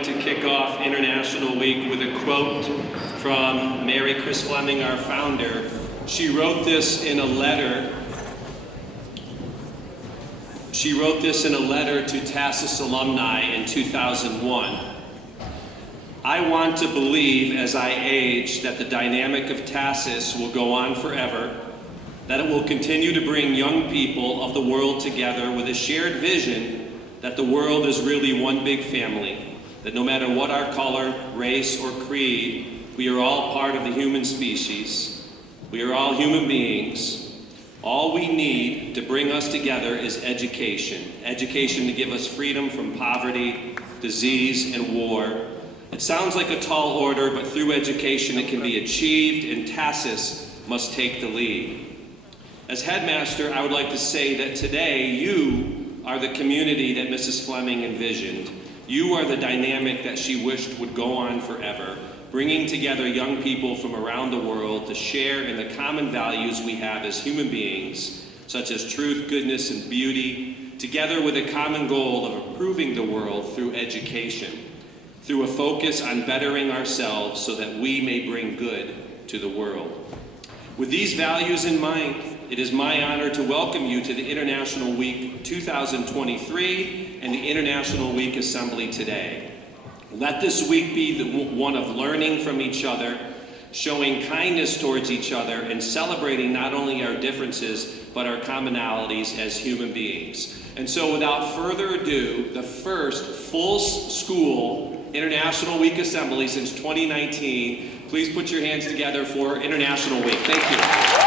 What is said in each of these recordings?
like to kick off International Week with a quote from Mary Chris Fleming, our founder. She wrote this in a letter. She wrote this in a letter to TASIS alumni in 2001. I want to believe as I age that the dynamic of TASIS will go on forever, that it will continue to bring young people of the world together with a shared vision that the world is really one big family, that no matter what our color, race, or creed, we are all part of the human species. We are all human beings. All we need to bring us together is education. Education to give us freedom from poverty, disease, and war. It sounds like a tall order, but through education it can be achieved, and TASIS must take the lead. As headmaster, I would like to say that today you are the community that Mrs. Fleming envisioned. You are the dynamic that she wished would go on forever, bringing together young people from around the world to share in the common values we have as human beings, such as truth, goodness, and beauty, together with a common goal of improving the world through education, through a focus on bettering ourselves so that we may bring good to the world. With these values in mind, it is my honor to welcome you to the International Week 2023 and the International Week Assembly today. Let this week be one of learning from each other, showing kindness towards each other, and celebrating not only our differences, but our commonalities as human beings. And so without further ado, the first full school International Week Assembly since 2019. Please put your hands together for International Week. Thank you.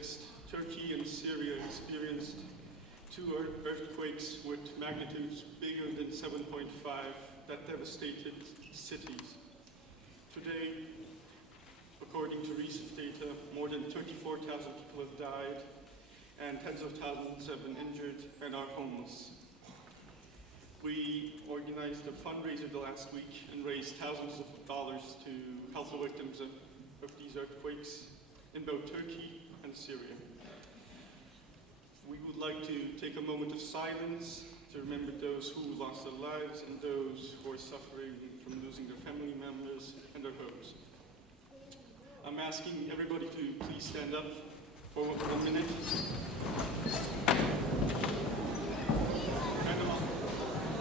context, Turkey and Syria experienced two earthquakes with magnitudes bigger than 7.5 that devastated cities. Today, according to recent data, more than 34,000 people have died and tens of thousands have been injured and are homeless. We organized a fundraiser the last week and raised thousands of dollars to help the victims of these earthquakes in both Turkey and Syria. We would like to take a moment of silence to remember those who lost their lives and those who are suffering from losing their family members and their homes. I'm asking everybody to please stand up for 1 minute.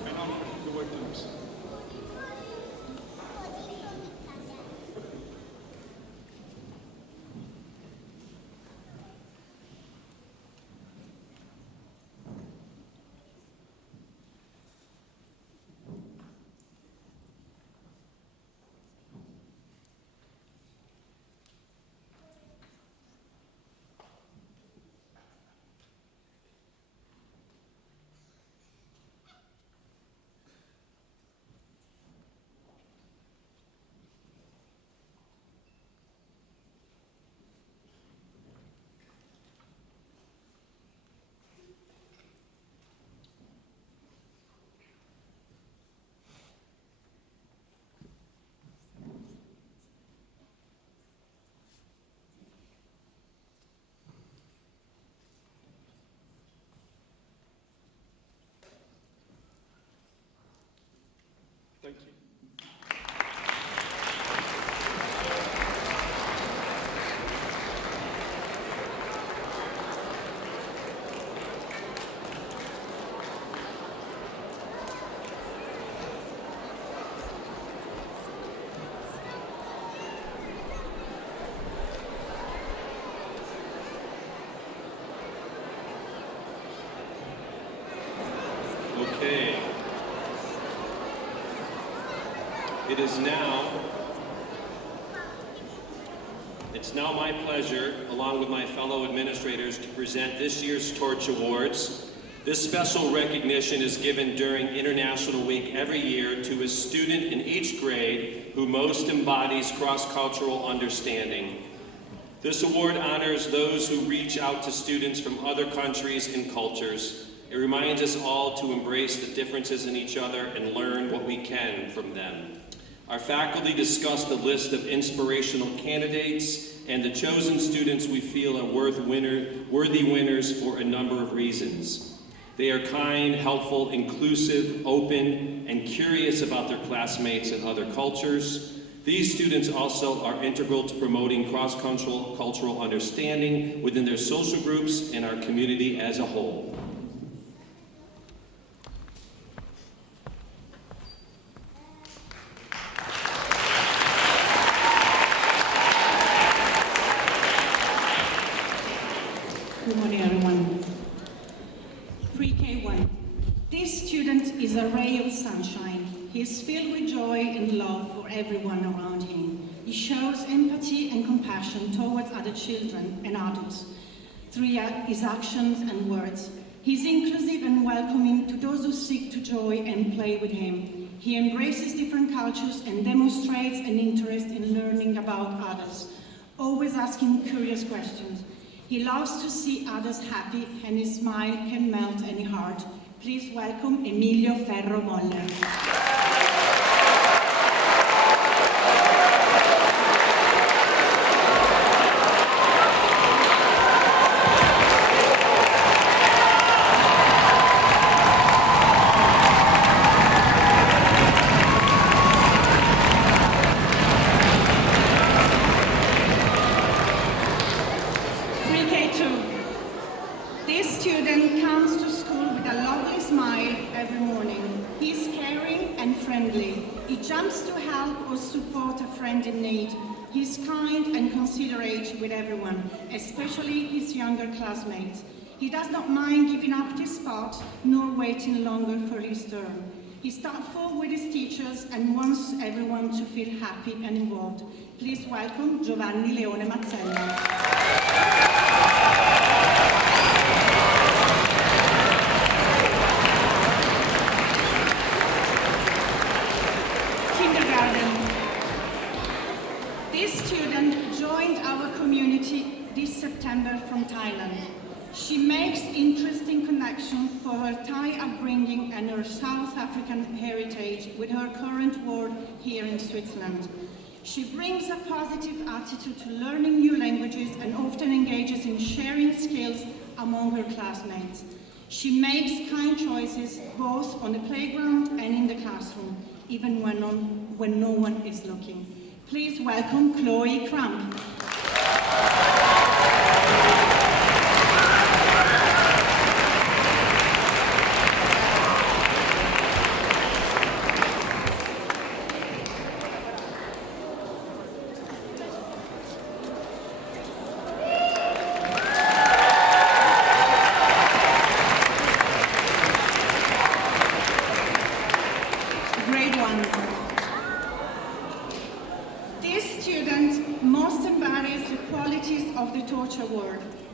And honor the victims. Thank you. Okay. It's now my pleasure, along with my fellow administrators, to present this year's Torch Awards. This special recognition is given during International Week every year to a student in each grade who most embodies cross-cultural understanding. This award honors those who reach out to students from other countries and cultures. It reminds us all to embrace the differences in each other and learn what we can from them. Our faculty discussed a list of inspirational candidates and the chosen students we feel are worthy winners for a number of reasons. They are kind, helpful, inclusive, open, and curious about their classmates and other cultures. These students also are integral to promoting cross-cultural understanding within their social groups and our community as a whole. Good morning, everyone. Pre-K1. This student is a ray of sunshine. He is filled with joy and love for everyone around him. He shows empathy and compassion towards other children and adults through his actions and words. He is inclusive and welcoming to those who seek to join and play with him. He embraces different cultures and demonstrates an interest in learning about others, always asking curious questions. He loves to see others happy, and his smile can melt any heart. Please welcome Emilio Ferro Moller. He's kind and considerate with everyone, especially his younger classmates. He does not mind giving up his spot, nor waiting longer for his turn. He's thoughtful with his teachers and wants everyone to feel happy and involved. Please welcome Giovanni Leone Mazzella. September from Thailand. She makes interesting connections for her Thai upbringing and her South African heritage with her current work here in Switzerland. She brings a positive attitude to learning new languages and often engages in sharing skills among her classmates. She makes kind choices both on the playground and in the classroom, even when no one is looking. Please welcome Chloe Crump.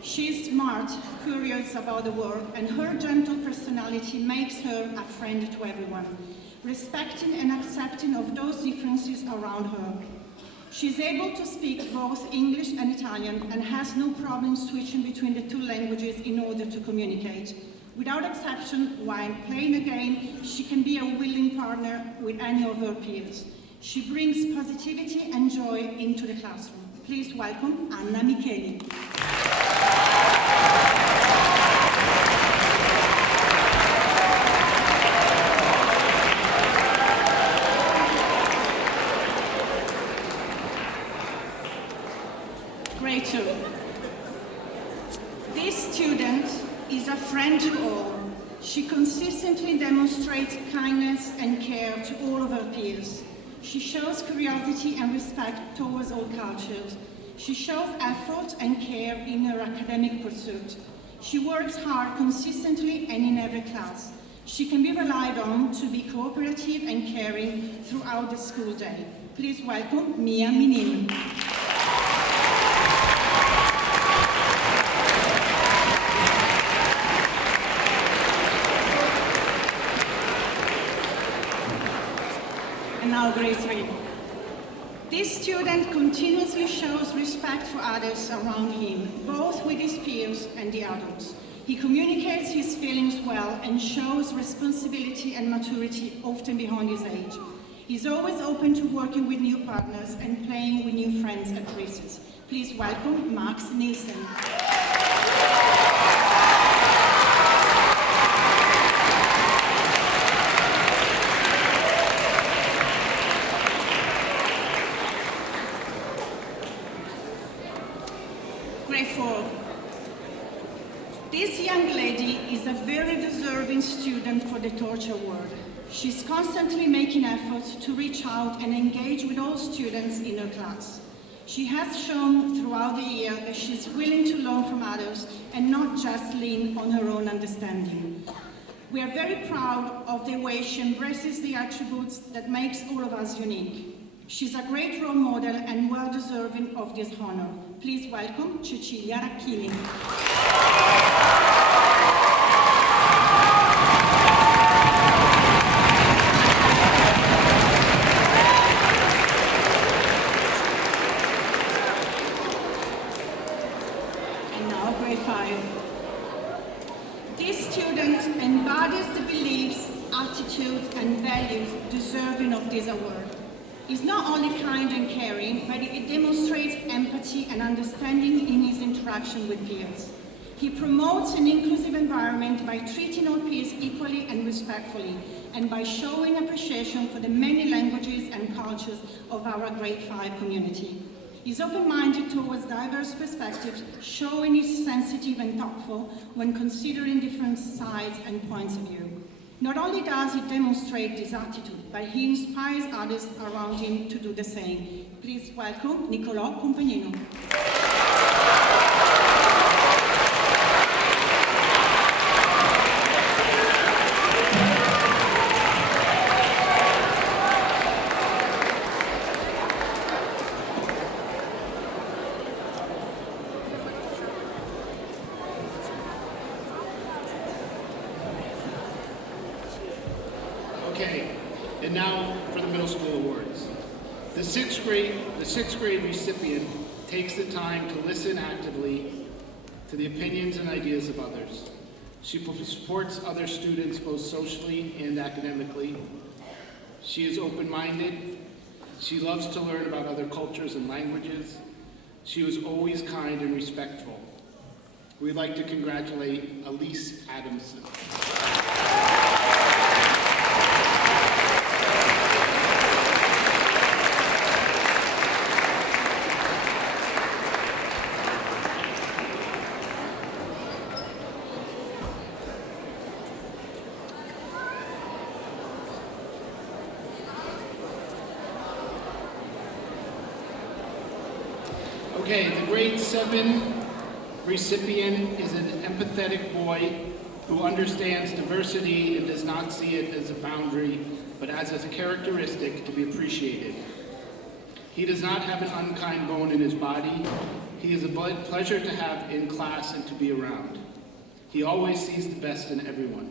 She's smart, curious about the world, and her gentle personality makes her a friend to everyone, respecting and accepting of those differences around her. She's able to speak both English and Italian and has no problem switching between the two languages in order to communicate. Without exception, while playing a game, she can be a willing partner with any of her peers. She brings positivity and joy into the classroom. Please welcome Anna Micheli. Great too. This student is a friend to all. She consistently demonstrates kindness and care to all of her peers. She shows curiosity and respect towards all cultures. She shows effort and care in her academic pursuit. She works hard consistently and in every class. She can be relied on to be cooperative and caring throughout the school day. Please welcome Mia Minin. And now grade 3. This student continuously shows respect for others around him, both with his peers and the adults. He communicates his feelings well and shows responsibility and maturity often beyond his age. He's always open to working with new partners and playing with new friends at recess. Please welcome Max Nielsen. Grade 4. This young lady is a very deserving student for the Torch Award. She's constantly making efforts to reach out and engage with all students in her class. She has shown throughout the year that she's willing to learn from others and not just lean on her own understanding. We are very proud of the way she embraces the attributes that makes all of us unique. She's a great role model and well-deserving of this honor. Please welcome Cecilia Racchini. And now grade 5. This student embodies the beliefs, attitudes, and values deserving of this award. He's not only kind and caring, but it demonstrates empathy and understanding in his interaction with peers. He promotes an inclusive environment by treating all peers equally and respectfully, and by showing appreciation for the many languages and cultures of our grade 5 community. He's open-minded towards diverse perspectives, showing he's sensitive and thoughtful when considering different sides and points of view. Not only does he demonstrate this attitude, but he inspires others around him to do the same. Please welcome Nicolò Compagnino. Okay, and now for the middle school awards. The sixth grade recipient takes the time to listen actively to the opinions and ideas of others. She supports other students both socially and academically. She is open-minded. She loves to learn about other cultures and languages. She was always kind and respectful. We'd like to congratulate Elise Adamson. Okay, the grade 7 recipient is an empathetic boy who understands diversity and does not see it as a boundary, but as a characteristic to be appreciated. He does not have an unkind bone in his body. He is a pleasure to have in class and to be around. He always sees the best in everyone.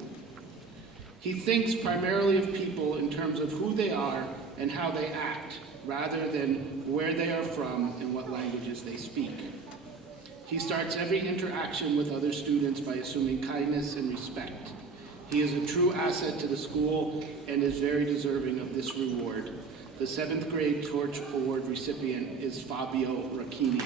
He thinks primarily of people in terms of who they are and how they act, rather than where they are from and what languages they speak. He starts every interaction with other students by assuming kindness and respect. He is a true asset to the school and is very deserving of this reward. The 7th grade Torch Award recipient is Fabio Racchini.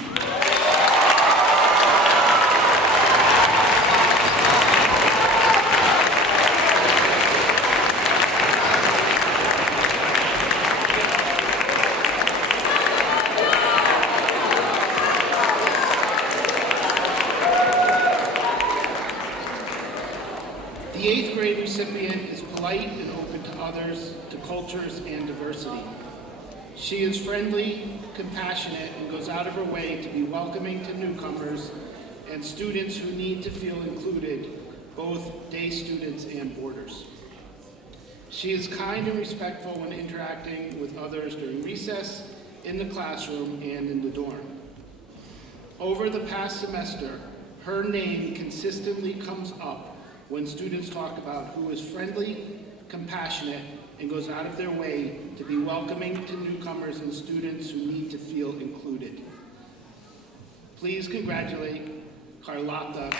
The 8th grade recipient is polite and open to others, to cultures, and diversity. She is friendly, compassionate, and goes out of her way to be welcoming to newcomers and students who need to feel included, both day students and boarders. She is kind and respectful when interacting with others during recess, in the classroom, and in the dorm. Over the past semester, her name consistently comes up when students talk about who is friendly, compassionate, and goes out of their way to be welcoming to newcomers and students who need to feel included. Please congratulate Carlotta.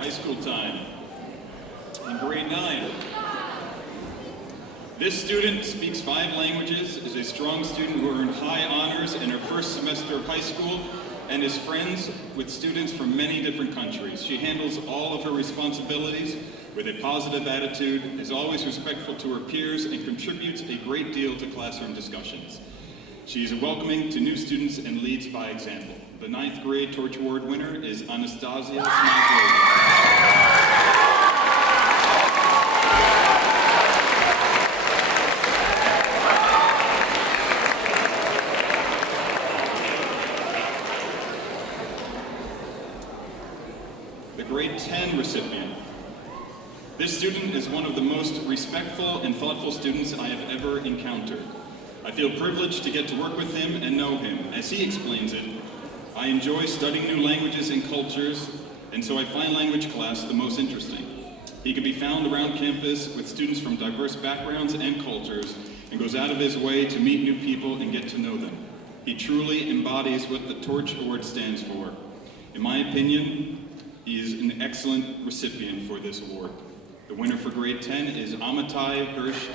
High school time. In grade 9. This student speaks 5 languages, is a strong student who earned high honors in her first semester of high school, and is friends with students from many different countries. She handles all of her responsibilities with a positive attitude, is always respectful to her peers, and contributes a great deal to classroom discussions. She is welcoming to new students and leads by example. The 9th grade Torch Award winner is Anastasia Smazlova. The grade 10 recipient. This student is one of the most respectful and thoughtful students I have ever encountered. I feel privileged to get to work with him and know him. As he explains it, I enjoy studying new languages and cultures, and so I find language class the most interesting. He can be found around campus with students from diverse backgrounds and cultures, and goes out of his way to meet new people and get to know them. He truly embodies what the Torch Award stands for. In my opinion, he is an excellent recipient for this award. The winner for grade 10 is Amitai Hirsch.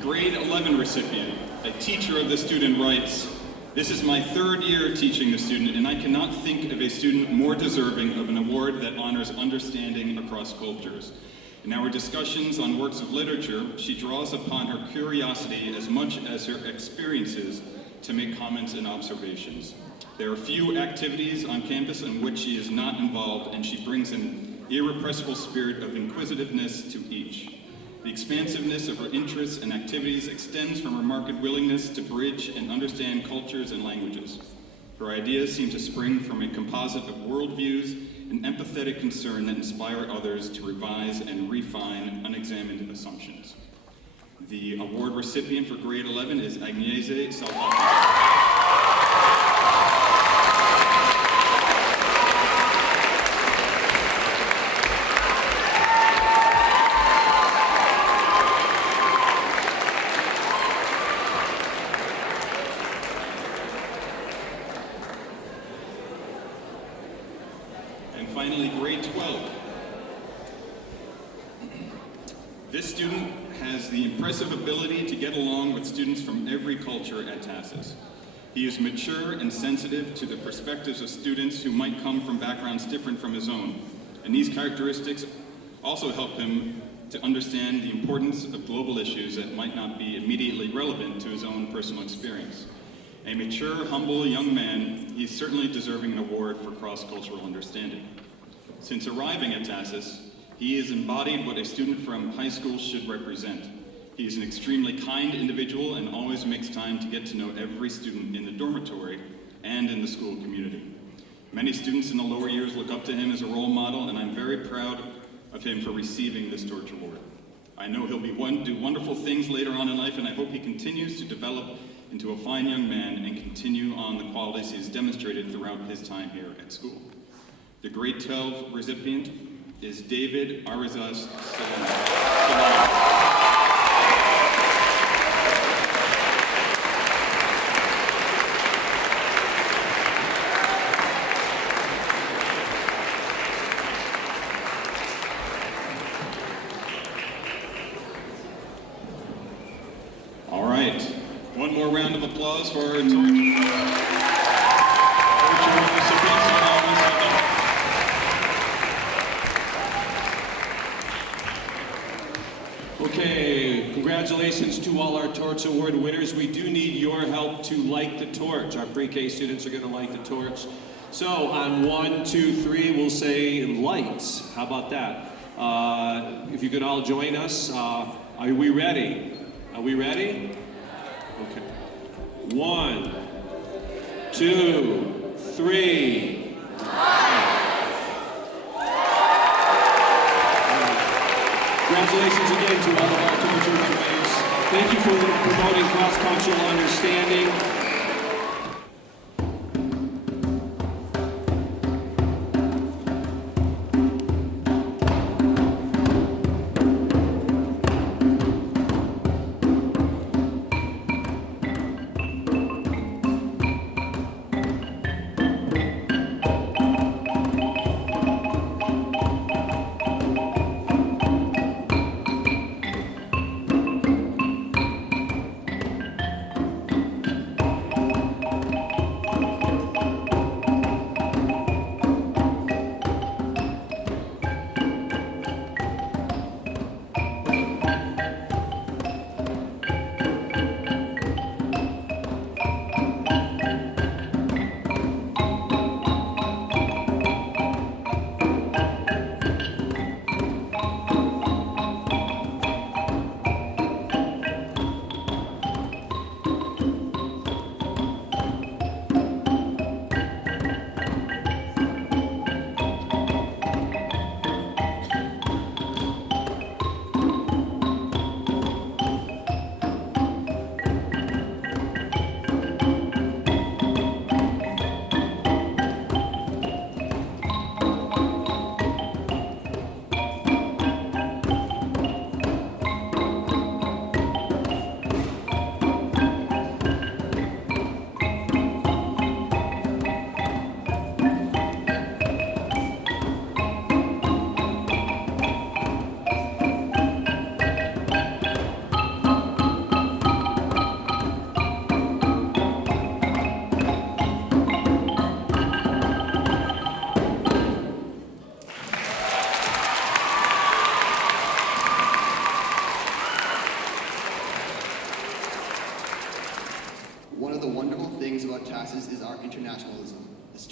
Grade 11 recipient, a teacher of the student writes, "This is my 3rd year teaching the student, and I cannot think of a student more deserving of an award that honors understanding across cultures. In our discussions on works of literature, she draws upon her curiosity as much as her experiences to make comments and observations. There are few activities on campus in which she is not involved, and she brings an irrepressible spirit of inquisitiveness to each. The expansiveness of her interests and activities extends from her marked willingness to bridge and understand cultures and languages. Her ideas seem to spring from a composite of worldviews and empathetic concern that inspire others to revise and refine unexamined assumptions. The award recipient for grade 11 is Inez, South Africa. And finally, grade 12. This student has the impressive ability to get along with students from every culture at TASIS. He is mature and sensitive to the perspectives of students who might come from backgrounds different from his own. And these characteristics also help him to understand the importance of global issues that might not be immediately relevant to his own personal experience. A mature, humble young man, he is certainly deserving an award for cross-cultural understanding. Since arriving at TASIS, he has embodied what a student from high school should represent. He is an extremely kind individual and always makes time to get to know every student in the dormitory and in the school community. Many students in the lower years look up to him as a role model, and I'm very proud of him for receiving this Torch Award. I know he'll do wonderful things later on in life, and I hope he continues to develop into a fine young man and continue on the qualities he has demonstrated throughout his time here at school. The grade 12 recipient is David Arizas Salam. All right, one more round of applause for our Okay, congratulations to all our Torch Award winners. We do need your help to light the torch. Our pre-K students are going to light the torch. So on 1, 2, 3, we'll say lights. How about that? If you could all join us. Are we ready? Are we ready? Okay. 1, 2, 3. Congratulations again to all of our Torch Award winners. Thank you for promoting cross-cultural understanding.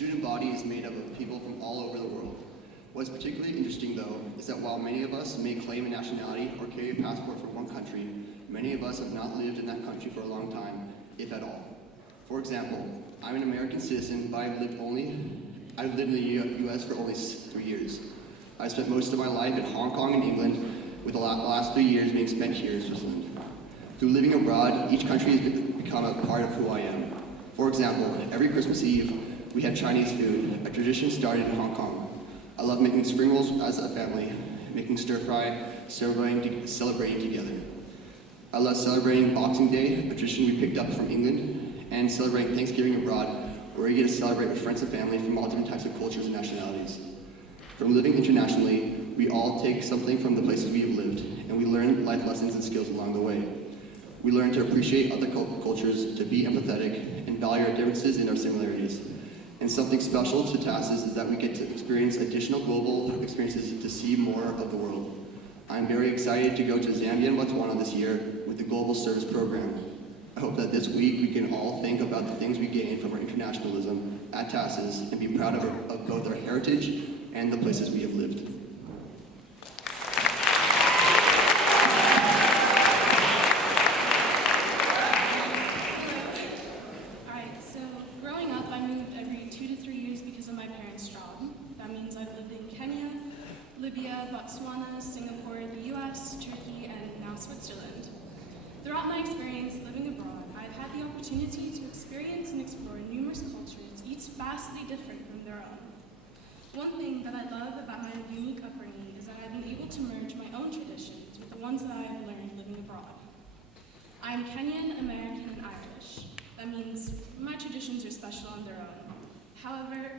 student body is made up of people from all over the world. What's particularly interesting, though, is that while many of us may claim a nationality or carry a passport for one country, many of us have not lived in that country for a long time, if at all. For example, I'm an American citizen, but I've lived in the U.S. for only 3 years. I spent most of my life in Hong Kong and England, with the last 3 years being spent here in Switzerland. Through living abroad, each country has become a part of who I am. For example, every Christmas Eve, we have Chinese food, a tradition started in Hong Kong. I love making spring rolls as a family, making stir fry, celebrating together. I love celebrating Boxing Day, a tradition we picked up from England, and celebrating Thanksgiving abroad, where we get to celebrate with friends and family from all different types of cultures and nationalities. From living internationally, we all take something from the places we have lived, and we learn life lessons and skills along the way. We learn to appreciate other cultures, to be empathetic, and value our differences and our similarities. And something special to TASIS is that we get to experience additional global experiences to see more of the world. I'm very excited to go to Zambia and Botswana this year with the Global Service Program. I hope that this week we can all think about the things we gain from our internationalism at TASIS and be proud of both our heritage and the places we have lived. Libya, Botswana, Singapore, the US, Turkey, and now Switzerland. Throughout my experience living abroad, I've had the opportunity to experience and explore numerous cultures, each vastly different from their own. One thing that I love about my unique upbringing is that I've been able to merge my own traditions with the ones that I've learned living abroad. I'm Kenyan, American, and Irish. That means my traditions are special on their own. However,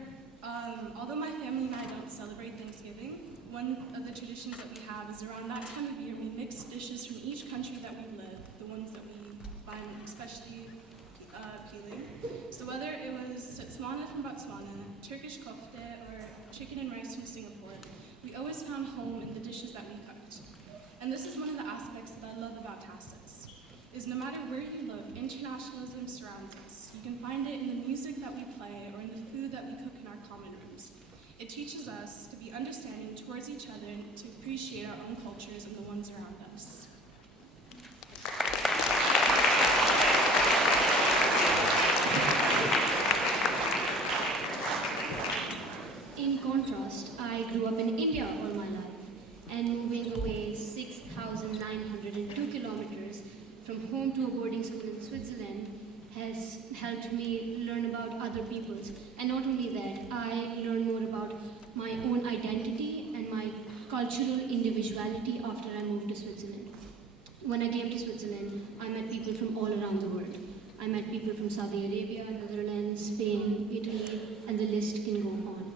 although my family and I don't celebrate Thanksgiving, one of the traditions that we have is around that time of year we mix dishes from each country that we live, the ones that we find especially appealing. So whether it was Setsmana from Botswana, Turkish kofte, or chicken and rice from Singapore, we always found home in the dishes that we cooked. And this is one of the aspects that I love about TASIS, is no matter where you live, internationalism surrounds us. You can find it in the music that we play or in the food that we cook in our common rooms. It teaches us to be understanding towards each other and to appreciate our own cultures and the ones around us. In contrast, I grew up in India all my life, and moving away 6,902 kilometers from home to a boarding school in Switzerland has helped me learn about other people's. And not only that, I learned more about my own identity and my cultural individuality after I moved to Switzerland. When I came to Switzerland, I met people from all around the world. I met people from Saudi Arabia, Netherlands, Spain, Italy, and the list can go on.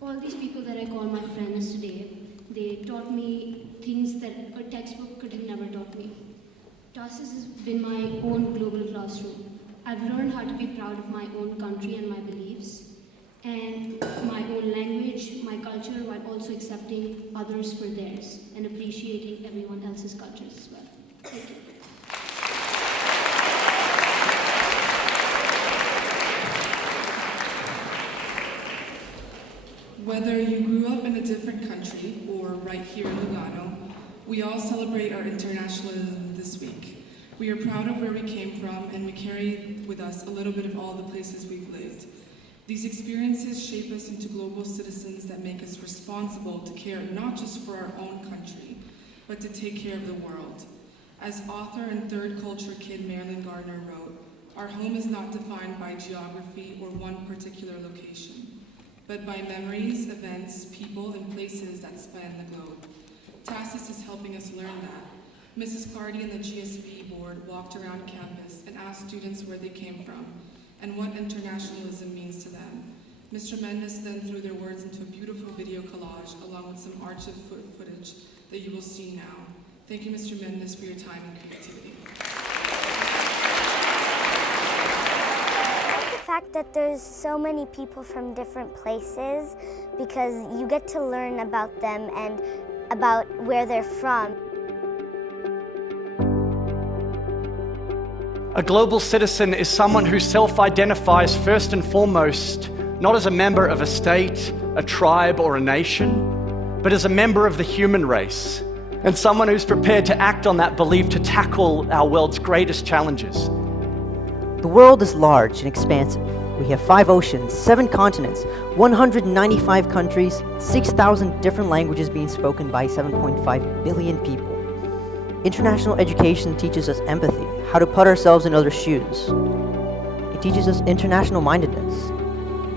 All these people that I call my friends today, they taught me things that a textbook could have never taught me. TASIS has been my own global classroom. I've learned how to be proud of my own country and my beliefs, and my own language, my culture, while also accepting others for theirs and appreciating everyone else's cultures as well. Thank you. Whether you grew up in a different country or right here in Lugano, we all celebrate our internationalism this week. We are proud of where we came from, and we carry with us a little bit of all the places we've lived. These experiences shape us into global citizens that make us responsible to care not just for our own country, but to take care of the world. As author and third culture kid Marilyn Gardner wrote, our home is not defined by geography or one particular location, but by memories, events, people, and places that span the globe. TASIS is helping us learn that. Mrs. Clardy and the GSB board walked around campus and asked students where they came from and what internationalism means to them. Mr. Mendes then threw their words into a beautiful video collage along with some archive footage that you will see now. Thank you, Mr. Mendes, for your time and creativity. I like the fact that there's so many people from different places because you get to learn about them and about where they're from. A global citizen is someone who self-identifies first and foremost not as a member of a state, a tribe, or a nation, but as a member of the human race, and someone who's prepared to act on that belief to tackle our world's greatest challenges. The world is large and expansive. We have 5 oceans, 7 continents, 195 countries, 6,000 different languages being spoken by 7.5 billion people. International education teaches us empathy, how to put ourselves in others' shoes. It teaches us international mindedness.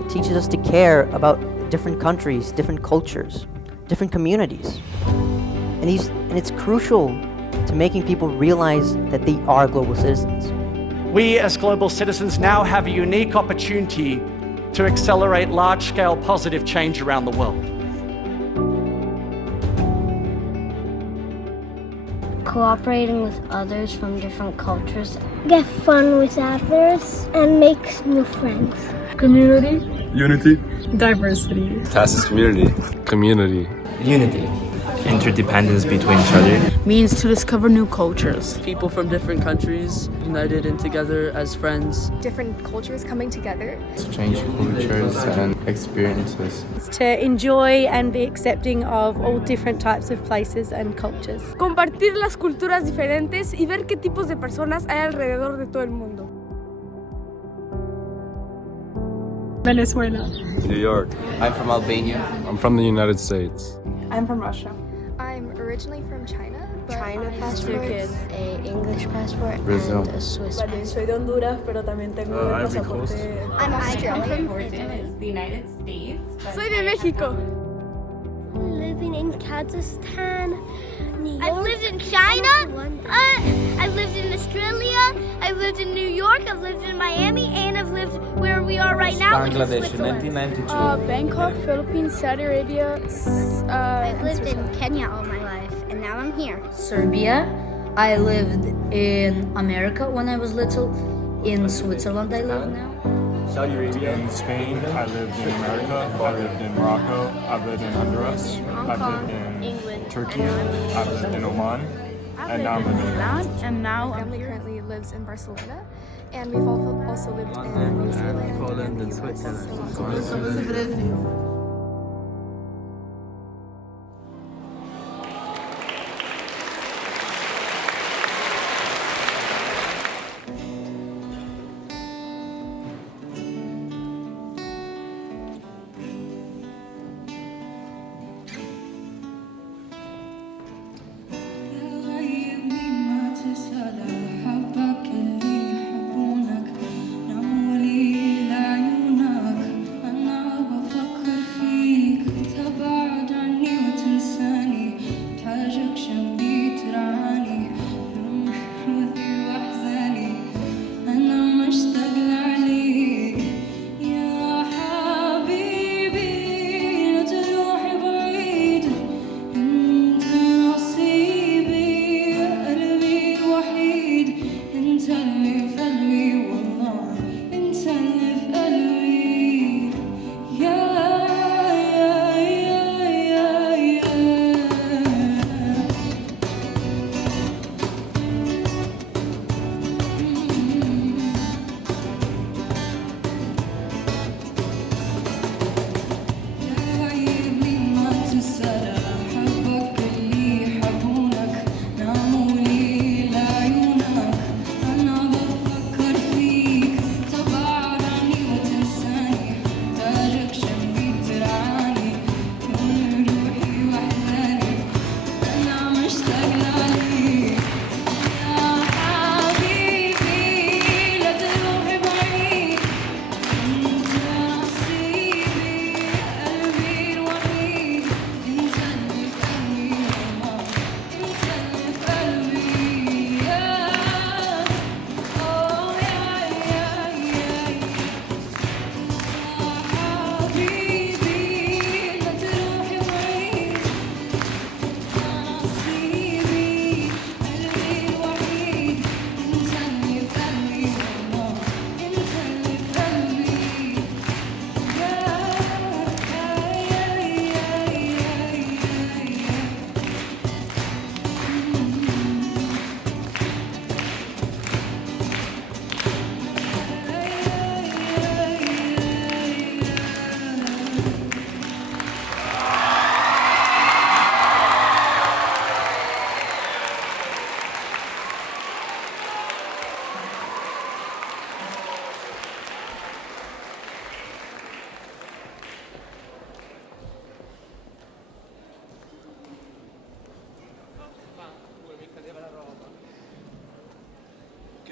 It teaches us to care about different countries, different cultures, different communities. And it's crucial to making people realize that they are global citizens. We as global citizens now have a unique opportunity to accelerate large-scale positive change around the world. Cooperating with others from different cultures. Get fun with others and make new friends. Community. Unity. Diversity. TASIS community. Community. Unity. Interdependence between each other. Means to discover new cultures. People from different countries united and together as friends. Different cultures coming together. Exchange cultures and experiences. It's to enjoy and be accepting of all different types of places and cultures. Compartir las culturas diferentes y ver qué tipos de personas hay alrededor de todo el mundo. Venezuela. New York. I'm from Albania. I'm from the United States. I'm from Russia. I'm originally from China, but China passport, a English passport, Brazil. and a Swiss passport. Soy de Honduras, pero también tengo el pasaporte. I'm Australian. It's the United States. Soy de México. Living in Kazakhstan, New York. I've lived in China. I've lived in Australia. I've lived in New York. I've lived in Miami, and I've lived where we are right now, which is Bangladesh, Switzerland. 1992. Bangkok, Philippines, Saudi Arabia. I've lived in Kenya all my life, and now I'm here. Serbia. I lived in America when I was little. In Switzerland I live now. Saudi Arabia. In Spain, I lived in America, I lived in Morocco, I've lived in Honduras, I've lived in England, Turkey, I've lived in Oman, and now I'm living in My family currently lives in Barcelona, and we've also lived in New Zealand, Poland, and Switzerland.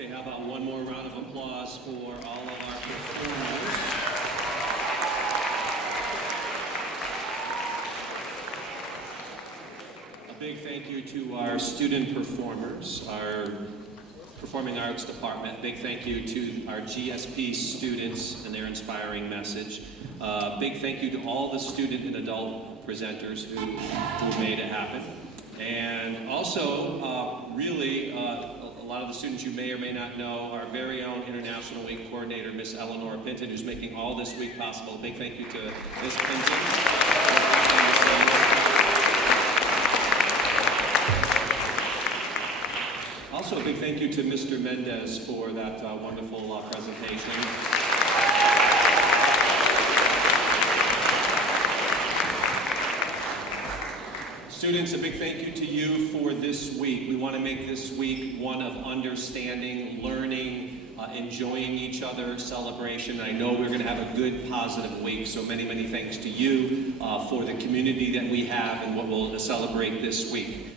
Okay, how about one more round of applause for all of our performers? A big thank you to our student performers, our Performing Arts Department. Big thank you to our GSP students and their inspiring message. Big thank you to all the student and adult presenters who made it happen. And also, really, a lot of the students you may or may not know, our very own International Week coordinator, Miss Eleanor Pinton, who's making all this week possible. Big thank you to Miss Pinton. Also, a big thank you to Mr. Mendez for that wonderful presentation. Students, a big thank you to you for this week. We want to make this week one of understanding, learning, enjoying each other, celebration. I know we're going to have a good, positive week, so many, many thanks to you for the community that we have and what we'll celebrate this week.